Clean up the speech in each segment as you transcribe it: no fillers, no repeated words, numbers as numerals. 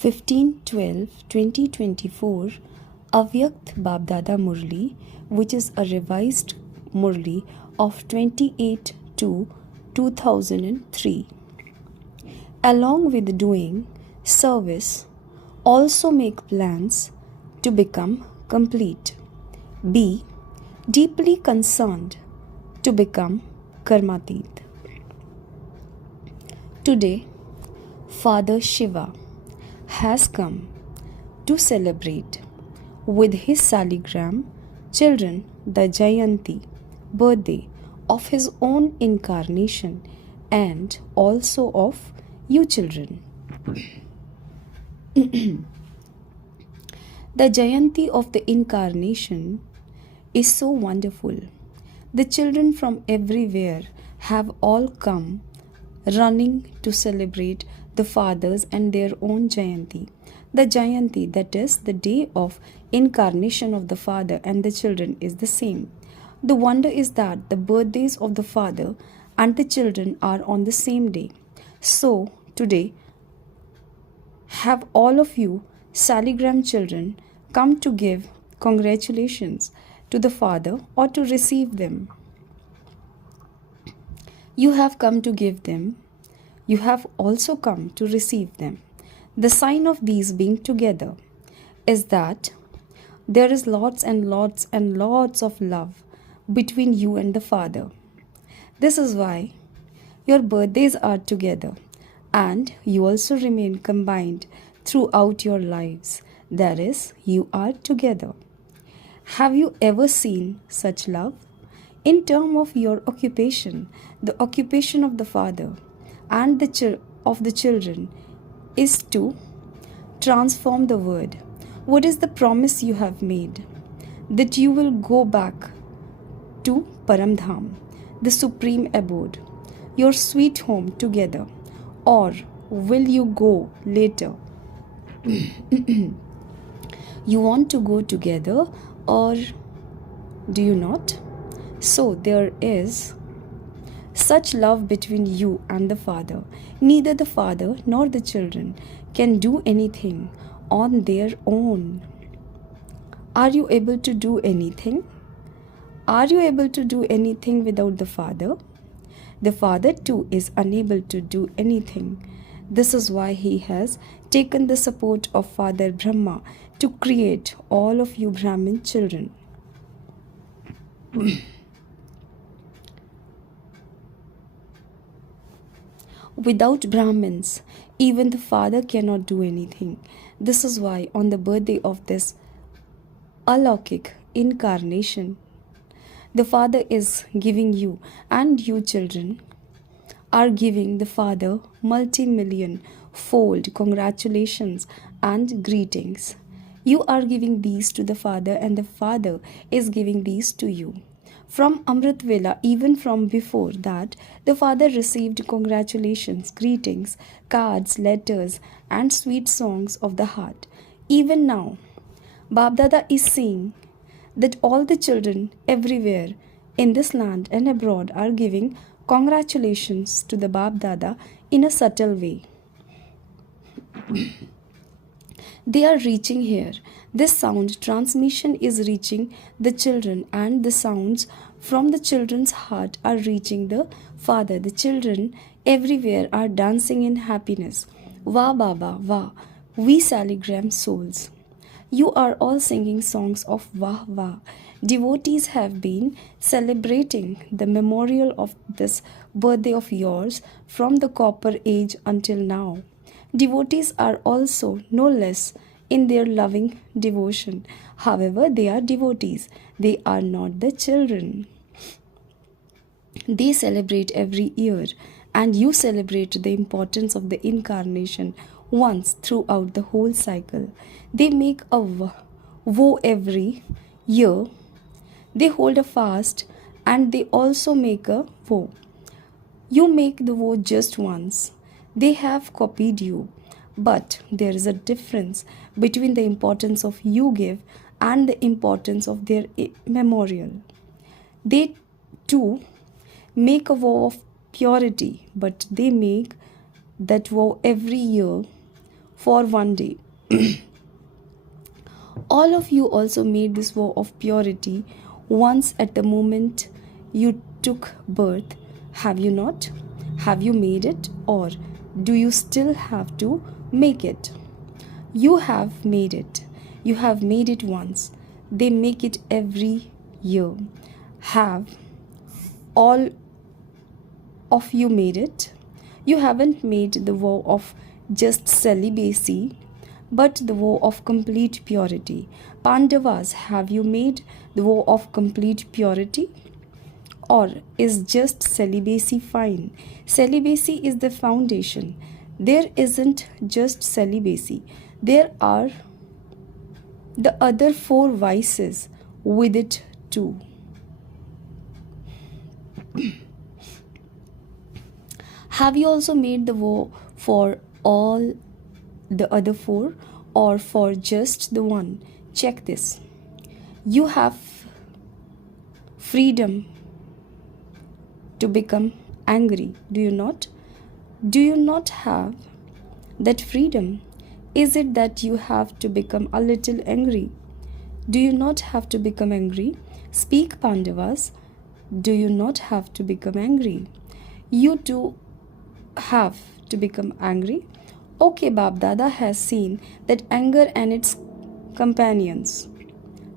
15/12/2024 Avyakt Babdada Murli, which is a revised Murli of 28/2/2003. Along with doing service, also make plans to become complete. Be deeply concerned to become karmatit. Today, Father Shiva has come to celebrate with his saligram children the Jayanti, birthday of his own incarnation and also of you children. The Jayanti of the incarnation is so wonderful. The children from everywhere have all come running to celebrate the fathers and their own Jayanti. The Jayanti, that is the day of incarnation of the father and the children, is the same. The wonder is that the birthdays of the father and the children are on the same day. So today, have all of you saligram children come to give congratulations to the father or to receive them. You have come to give them. You have also come to receive them. The sign of these being together is that there is lots and lots and lots of love between you and the Father. This is why your birthdays are together and you also remain combined throughout your lives. That is, you are together. Have you ever seen such love? In terms of your occupation, the occupation of the Father and of the children is to transform the world. What is the promise you have made? That you will go back to Paramdham, the supreme abode, your sweet home together, or will you go later? You want to go together or do you not? So there is such love between you and the Father. Neither the Father nor the children can do anything on their own. Are you able to do anything? Are you able to do anything without the Father? The Father too is unable to do anything. This is why he has taken the support of Father Brahma to create all of you Brahmin children. Without Brahmins, even the Father cannot do anything. This is why on the birthday of this Alaukik incarnation, the Father is giving you and you children are giving the Father multi-million fold congratulations and greetings. You are giving these to the Father and the Father is giving these to you. From Amrit Vela, even from before that, the Father received congratulations, greetings, cards, letters, and sweet songs of the heart. Even now, Babdada is saying that all the children everywhere in this land and abroad are giving congratulations to the Babdada in a subtle way. They are reaching here. This sound transmission is reaching the children and the sounds from the children's heart are reaching the Father. The children everywhere are dancing in happiness. Wah Baba, Wah, we saligram souls. You are all singing songs of Wah Wah. Devotees have been celebrating the memorial of this birthday of yours from the copper age until now. Devotees are also no less in their loving devotion. However, they are devotees. They are not the children. They celebrate every year, and you celebrate the importance of the incarnation once throughout the whole cycle. They make a vow every year. They hold a fast and they also make a vow. You make the vow just once. They have copied you. But there is a difference between the importance of you give and the importance of their memorial. They too make a vow of purity, but they make that vow every year for one day. All of you also made this vow of purity once at the moment you took birth, have you not? Have you made it, or do you still have to make it? You have made it. You have made it once. They make it every year. Have all of you made it? You haven't made the vow of just celibacy, but the vow of complete purity. Pandavas, have you made the vow of complete purity? Or is just celibacy fine? Celibacy is the foundation. There isn't just celibacy, there are the other 4 vices with it too. Have you also made the vow for all the other 4 or for just the one? Check this. You have freedom to become angry, do you not? Do you not have that freedom? Is it that you have to become a little angry? Do you not have to become angry? Speak, Pandavas. Do you not have to become angry? You too have to become angry. Okay, Bab Dada has seen that anger and its companions.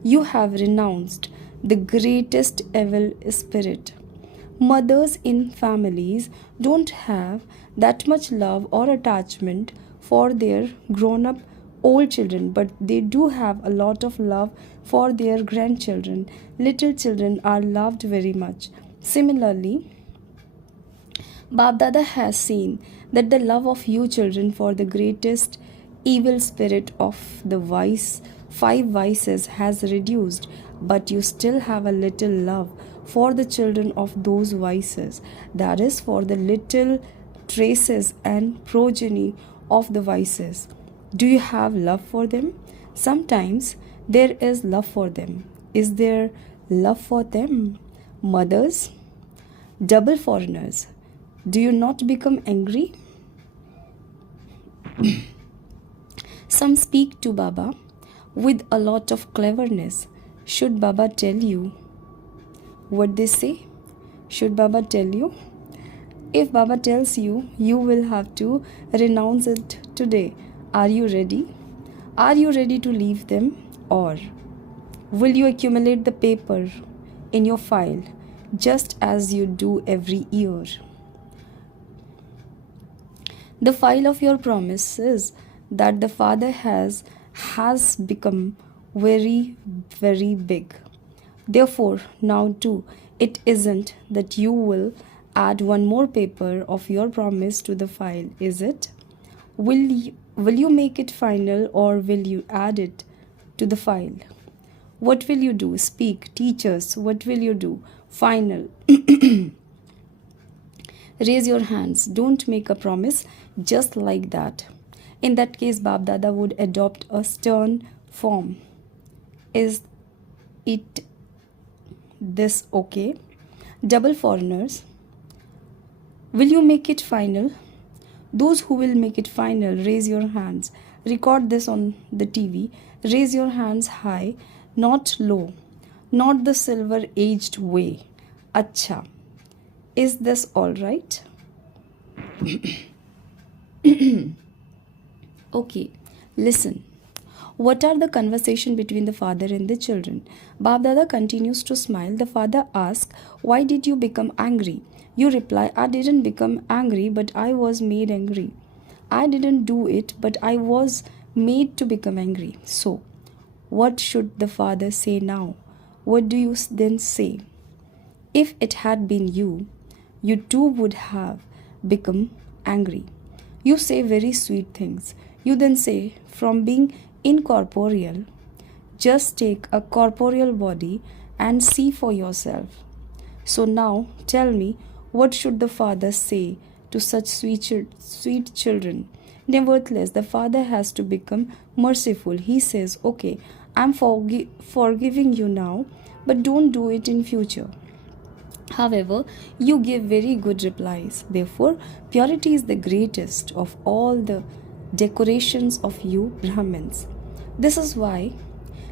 You have renounced the greatest evil spirit. Mothers in families don't have that much love or attachment for their grown-up old children, but they do have a lot of love for their grandchildren. Little children are loved very much. Similarly, Bab Dada has seen that the love of you children for the greatest evil spirit of the 5 vices has reduced, but you still have a little love for the children of those vices, that is, for the little traces and progeny of the vices. Do you have love for them? Sometimes there is love for them. Is there love for them? Mothers, double foreigners, do you not become angry? Some speak to Baba with a lot of cleverness. Should Baba tell you what they say? Should Baba tell you? If Baba tells you, you will have to renounce it today. Are you ready? Are you ready to leave them? Or will you accumulate the paper in your file just as you do every year? The file of your promises that the Father has become very, very big. Therefore, now too, it isn't that you will add one more paper of your promise to the file, is it? Will you make it final, or will you add it to the file? What will you do? Speak, teachers, what will you do? Final. Raise your hands. Don't make a promise just like that. In that case, Bab Dada would adopt a stern form. Is it this okay? Double foreigners, will you make it final? Those who will make it final, raise your hands. Record this on the TV. Raise your hands high, not low, not the silver-aged way. Acha. Is this all right? Okay, listen. What are the conversation between the father and the children? Bab Dada continues to smile. The father asks, why did you become angry? You reply, I didn't become angry, but I was made angry. I didn't do it, but I was made to become angry. So, what should the father say now? What do you then say? If it had been you, you too would have become angry. You say very sweet things. You then say, from being incorporeal, just take a corporeal body and see for yourself. So now tell me, what should the father say to such sweet children? Nevertheless, the father has to become merciful. He says, okay, I'm forgiving you now, but don't do it in future. However, you give very good replies. Therefore, purity is the greatest of all the decorations of you Brahmins. This is why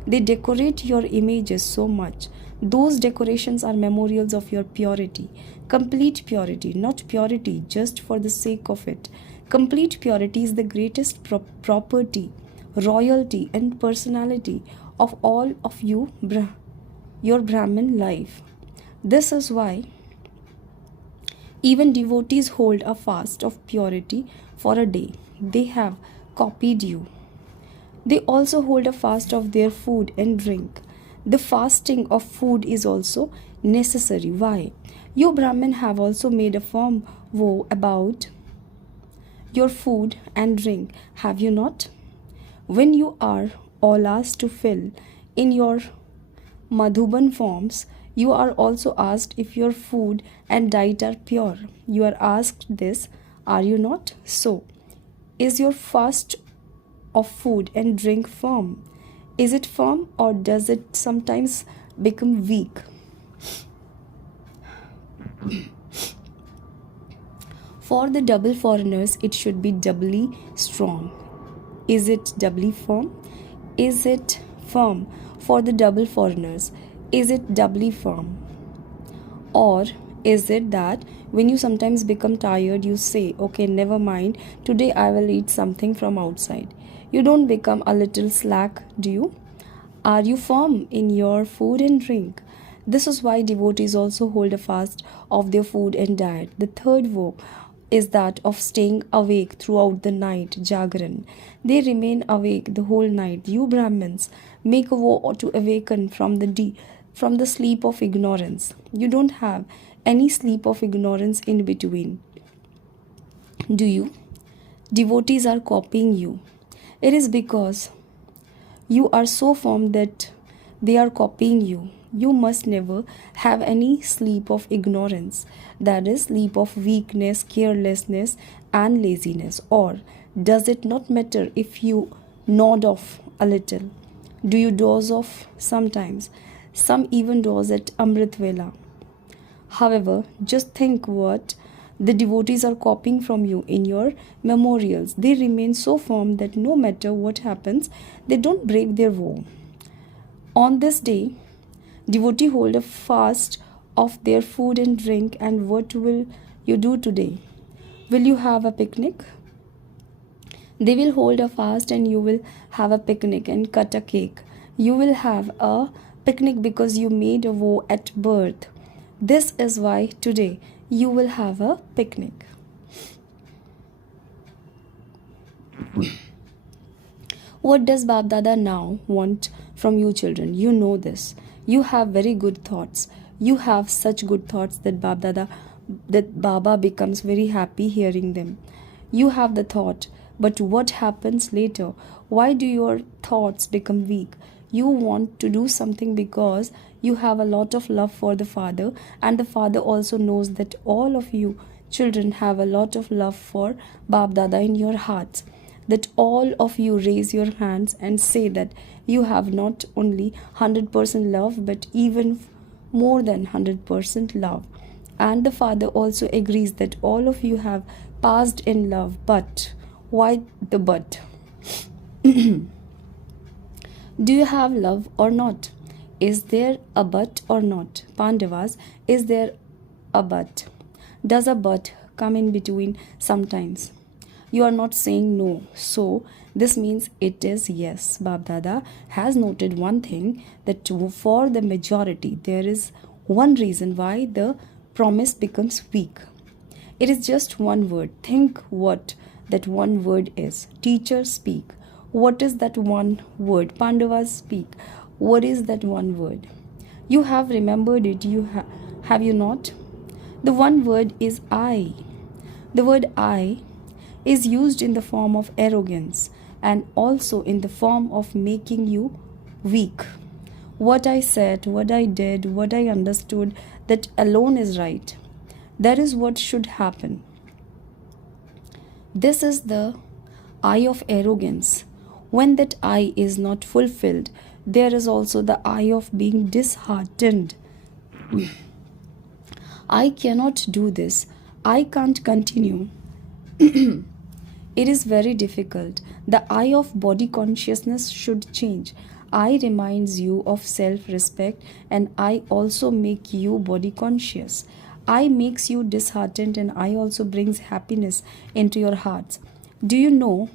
they decorate your images so much. Those decorations are memorials of your purity, complete purity, not purity just for the sake of it. Complete purity is the greatest property, royalty, and personality of all of you, your Brahmin life. This is why even devotees hold a fast of purity for a day. They have copied you. They also hold a fast of their food and drink. The fasting of food is also necessary. Why? You Brahmin have also made a firm vow about your food and drink, have you not? When you are all asked to fill in your Madhuban forms, you are also asked if your food and diet are pure. You are asked this, are you not? So, is your fast of food and drink firm? Is it firm or does it sometimes become weak? For the double foreigners, it should be doubly strong. Is it doubly firm? Is it firm for the double foreigners? Is it doubly firm? Or is it that when you sometimes become tired, you say, okay, never mind, today I will eat something from outside? You don't become a little slack, do you? Are you firm in your food and drink? This is why devotees also hold a fast of their food and diet. The third vow is that of staying awake throughout the night, Jagran. They remain awake the whole night. You Brahmins make a vow to awaken from the sleep of ignorance. You don't have any sleep of ignorance in between, do you? Devotees are copying you. It is because you are so firm that they are copying you. You must never have any sleep of ignorance, that is, sleep of weakness, carelessness, and laziness. Or does it not matter if you nod off a little? Do you doze off sometimes? Some even doze at Amrit Vela. However, just think what the devotees are copying from you in your memorials. They remain so firm that no matter what happens, they don't break their vow. On this day, devotee hold a fast of their food and drink. And what will you do today? Will you have a picnic? They will hold a fast and you will have a picnic and cut a cake. You will have a picnic because you made a vow at birth. This is why today you will have a picnic. What does Bab Dada now want from you children? You know this. You have very good thoughts. You have such good thoughts that Baba becomes very happy hearing them. You have the thought, but what happens later? Why do your thoughts become weak? You want to do something because you have a lot of love for the Father, and the Father also knows that all of you children have a lot of love for Bab Dada in your hearts. That all of you raise your hands and say that you have not only 100% love but even more than 100% love. And the Father also agrees that all of you have passed in love. But why the but? Do you have love or not? Is there a but or not? Pandavas, is there a but? Does a but come in between sometimes? You are not saying no, so this means it is yes. Bab Dada has noted one thing, that for the majority there is one reason why the promise becomes weak. It is just one word. Think what that one word is. Teachers speak. What is that one word? Pandavas speak. What is that one word? You have remembered it, have you not? The one word is I. The word I is used in the form of arrogance and also in the form of making you weak. What I said, what I did, what I understood, that alone is right. That is what should happen. This is the I of arrogance. When that I is not fulfilled, there is also the I of being disheartened. I cannot do this. I can't continue. It is very difficult. The I of body consciousness should change. I reminds you of self-respect, and I also make you body conscious. I makes you disheartened, and I also brings happiness into your hearts. Do you know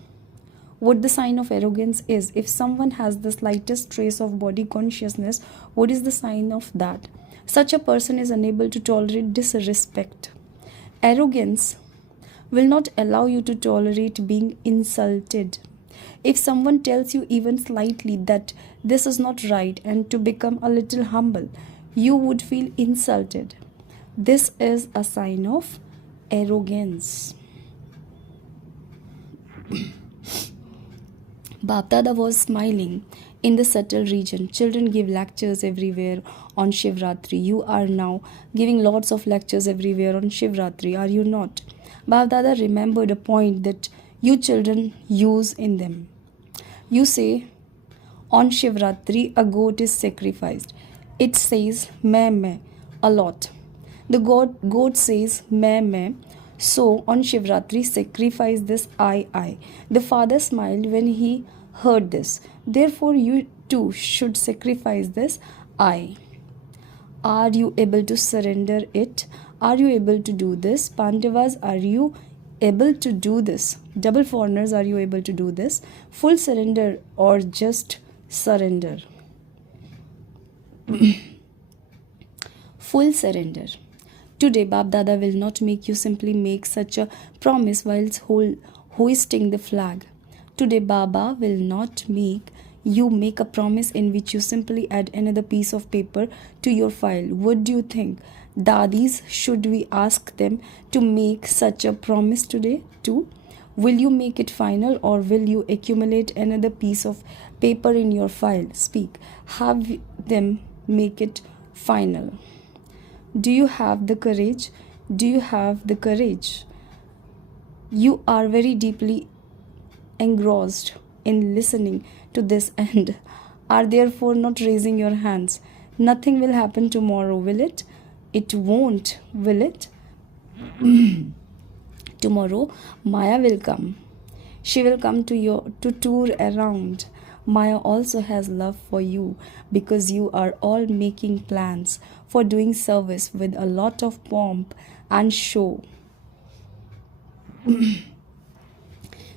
what the sign of arrogance is? If someone has the slightest trace of body consciousness, what is the sign of that? Such a person is unable to tolerate disrespect. Arrogance will not allow you to tolerate being insulted. If someone tells you even slightly that this is not right and to become a little humble, you would feel insulted. This is a sign of arrogance. Bapdada was smiling in the subtle region. Children give lectures everywhere on Shivratri. You are now giving lots of lectures everywhere on Shivratri, are you not? Bapdada remembered a point that you children use in them. You say, on Shivratri a goat is sacrificed. It says meh a lot. The goat says meh. So on Shivratri sacrifice this I. The father smiled when he heard this. Therefore you too should sacrifice this I. Are you able to surrender it? Are you able to do this? Pandavas, are you able to do this? Double foreigners, are you able to do this? Full surrender or just surrender? Full surrender. Today, Bapdada will not make you simply make such a promise whilst hoisting the flag. Today, Baba will not make you make a promise in which you simply add another piece of paper to your file. What do you think? Dadis, should we ask them to make such a promise today too? Will you make it final, or will you accumulate another piece of paper in your file? Speak. Have them make it final. Do you have the courage? Do you have the courage? You are very deeply engrossed in listening to this and are therefore not raising your hands. Nothing will happen tomorrow, will it? It won't, will it? Tomorrow, Maya will come. She will come to tour around. Maya also has love for you because you are all making plans for doing service with a lot of pomp and show.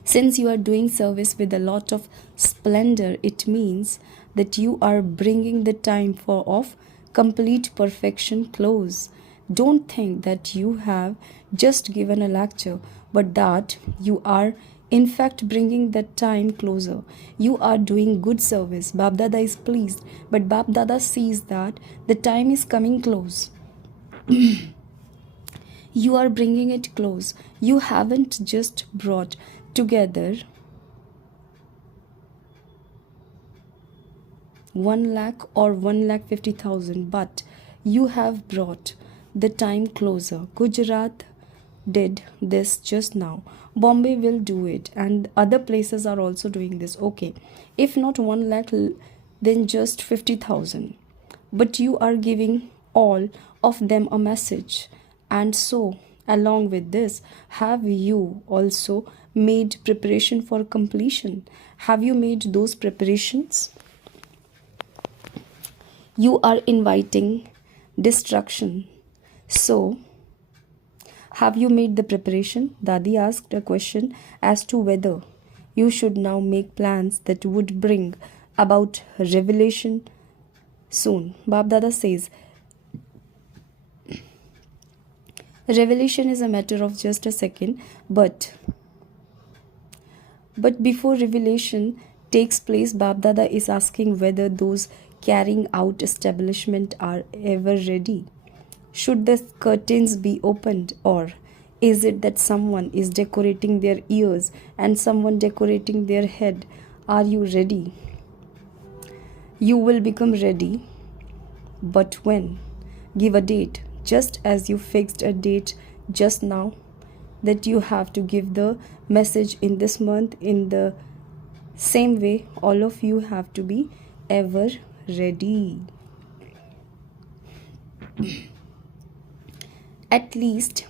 Since you are doing service with a lot of splendor, it means that you are bringing the time of complete perfection close. Don't think that you have just given a lecture, but that you are in fact bringing that time closer. You are doing good service. Bapdada is pleased, but Bapdada sees that the time is coming close. You are bringing it close. You haven't just brought together 1 lakh or 1,50,000, but you have brought the time closer. Gujarat did this just now. Bombay will do it, and other places are also doing this. Okay, if not 1 lakh, then just 50,000. But you are giving all of them a message, and so along with this, have you also made preparation for completion? Have you made those preparations? You are inviting destruction. So, have you made the preparation? Dadi asked a question as to whether you should now make plans that would bring about revelation soon. Bapdada says, revelation is a matter of just a second, but before revelation takes place, Bapdada is asking whether those carrying out establishment are ever ready. Should the curtains be opened, or is it that someone is decorating their ears and someone decorating their head? Are you ready? You will become ready, but when? Give a date, just as you fixed a date just now that you have to give the message in this month. In the same way, all of you have to be ever ready. At least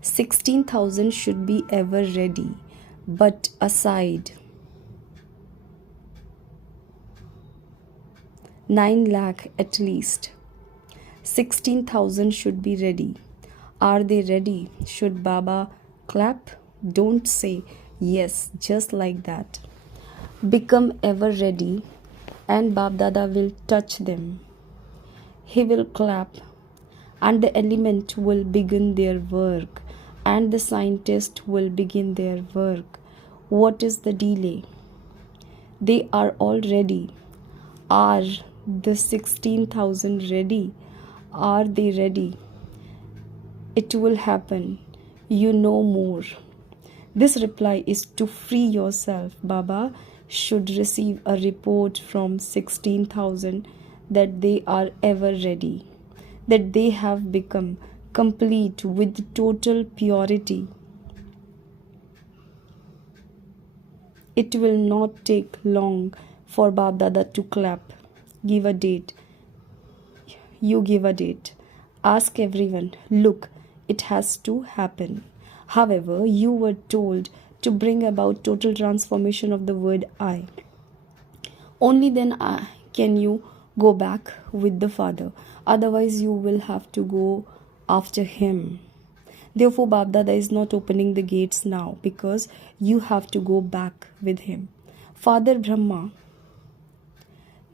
16,000 should be ever ready. but aside 9 lakh at least. 16,000 should be ready. Are they ready? Should Baba clap? Don't say yes just like that. Become ever ready, and Bab Dada will touch them. He will clap, and the element will begin their work, and the scientist will begin their work. What is the delay? They are all ready. Are the 16,000 ready? Are they ready? It will happen. You know more. This reply is to free yourself. Baba should receive a report from 16,000 that they are ever ready, that they have become complete with total purity. It will not take long for Bab Dada to clap. Give a date. You give a date. Ask everyone, look, it has to happen. However, you were told to bring about total transformation of the word I. Only then can you go back with the Father. Otherwise, you will have to go after him. Therefore, Bab Dada is not opening the gates now because you have to go back with him. Father Brahma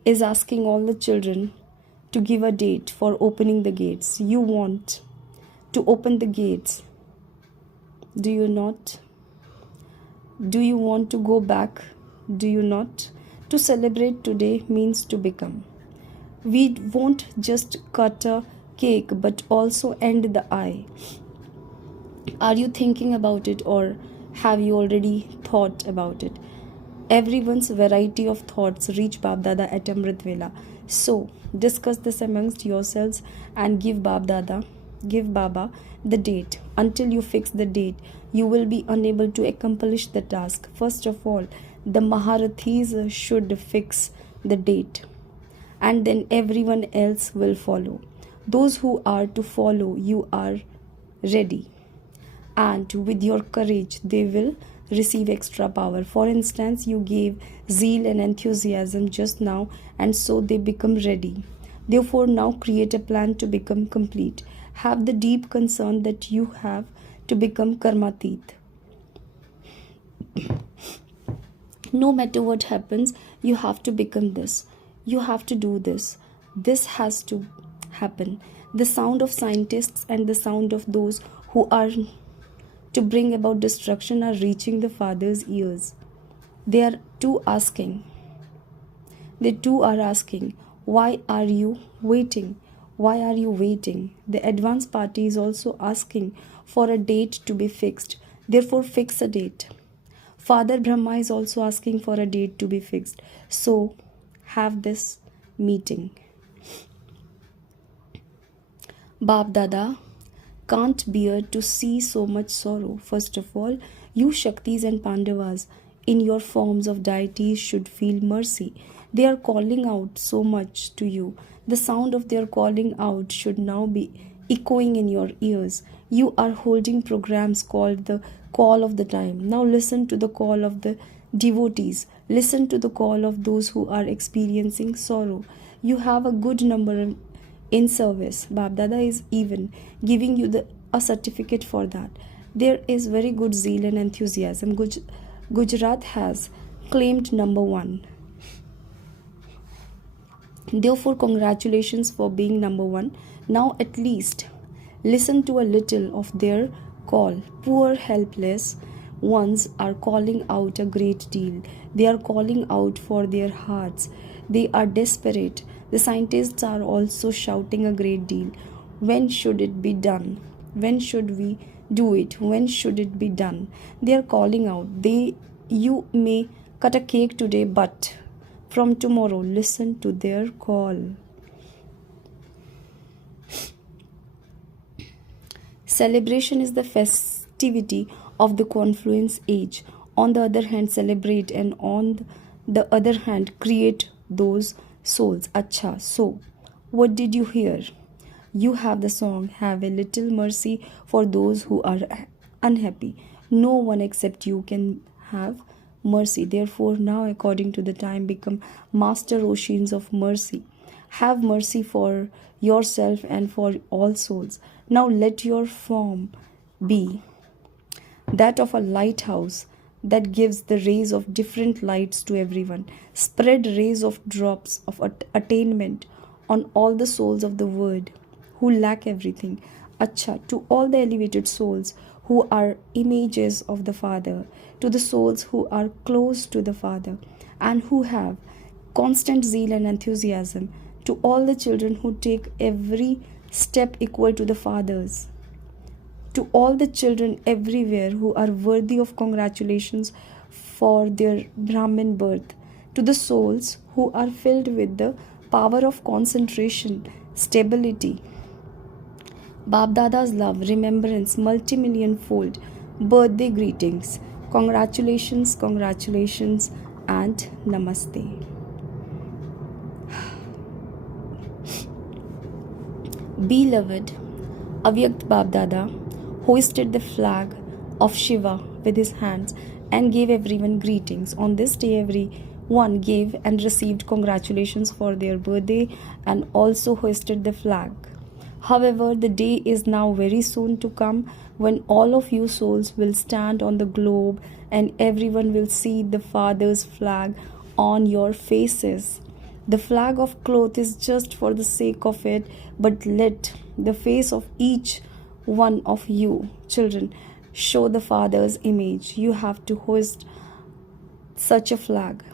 is asking all the children to give a date for opening the gates. You want to open the gates. Do you not? Do you want to go back? Do you not? To celebrate today means to become. We won't just cut a cake but also end the eye. Are you thinking about it, or have you already thought about it? Everyone's variety of thoughts reach Bab Dada at Amrit Vela. So, discuss this amongst yourselves and give Baba the date. Until you fix the date, you will be unable to accomplish the task. First of all, the Maharathis should fix the date, and then everyone else will follow. Those who are to follow you are ready, and with your courage they will receive extra power. For instance, you gave zeal and enthusiasm just now, and so they become ready. Therefore, now create a plan to become complete. Have the deep concern that you have to become karmatit. No matter what happens, you have to become this. You have to do this. This has to happen. The sound of scientists and the sound of those who are to bring about destruction are reaching the Father's ears. They are too asking. They too are asking, why are you waiting? Why are you waiting? The advance party is also asking for a date to be fixed. Therefore, fix a date. Father Brahma is also asking for a date to be fixed. So, have this meeting. Bab Dada can't bear to see so much sorrow. First of all, you Shaktis and Pandavas in your forms of deities should feel mercy. They are calling out so much to you. The sound of their calling out should now be echoing in your ears. You are holding programs called the call of the time. Now listen to the call of the devotees. Listen to the call of those who are experiencing sorrow. You have a good number in service. Bab Dada is even giving you a certificate for that. There is very good zeal and enthusiasm. Gujarat has claimed number 1. Therefore, congratulations for being number 1. Now at least listen to a little of their call. Poor helpless ones are calling out a great deal. They are calling out for their hearts. They are desperate. The scientists are also shouting a great deal. When should it be done? When should we do it? When should it be done? They are calling out. You may cut a cake today, but from tomorrow, listen to their call. Celebration is the festivity of the confluence age. On the other hand, celebrate, and on the other hand, create those souls. Acha, so what did you hear? You have the song, have a little mercy for those who are unhappy. No one except you can have mercy. Therefore, now according to the time, become master oceans of mercy. Have mercy for yourself and for all souls. Now let your form be that of a lighthouse that gives the rays of different lights to everyone. Spread rays of drops of attainment on all the souls of the world who lack everything. Acha, to all the elevated souls who are images of the Father, to the souls who are close to the Father and who have constant zeal and enthusiasm, to all the children who take every step equal to the Father's, to all the children everywhere who are worthy of congratulations for their Brahmin birth, to the souls who are filled with the power of concentration, stability, Bab Dada's love, remembrance, multi-million fold, birthday greetings, congratulations, congratulations, and namaste. Beloved, Avyakt Bab Dada hoisted the flag of Shiva with his hands and gave everyone greetings. On this day, everyone gave and received congratulations for their birthday and also hoisted the flag. However, the day is now very soon to come when all of you souls will stand on the globe and everyone will see the Father's flag on your faces. The flag of cloth is just for the sake of it, but let the face of each one of you children show the Father's image. You have to hoist such a flag.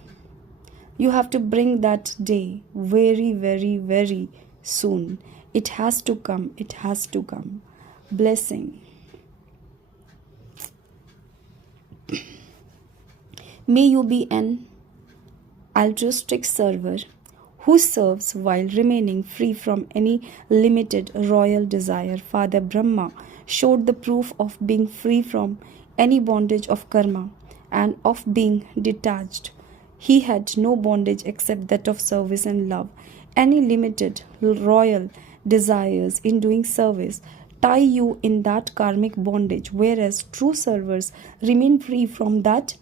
You have to bring that day very, very, very soon. It has to come. It has to come. Blessing. May you be an altruistic server who serves while remaining free from any limited royal desire. Father Brahma showed the proof of being free from any bondage of karma and of being detached. He had no bondage except that of service and love. Any limited royal desires in doing service tie you in that karmic bondage, whereas true servers remain free from that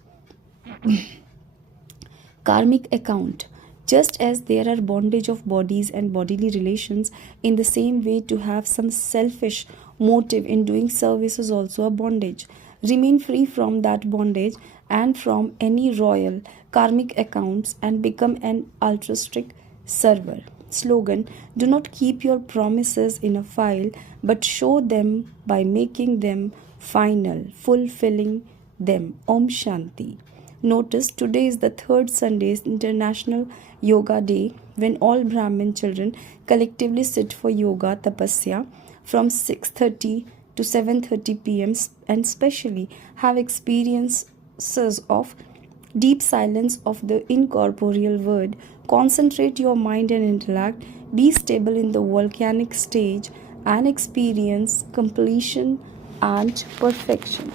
karmic account. Just as there are bondage of bodies and bodily relations, in the same way to have some selfish motive in doing service is also a bondage. Remain free from that bondage and from any royal karmic accounts and become an altruistic server. Slogan: do not keep your promises in a file, but show them by making them final, fulfilling them. Om Shanti. Notice today is the third Sunday's International Yoga Day, when all Brahmin children collectively sit for yoga tapasya from 6:30 to 7:30 p.m. and specially have experiences of deep silence of the incorporeal word. Concentrate your mind and intellect, be stable in the volcanic stage and experience completion and perfection.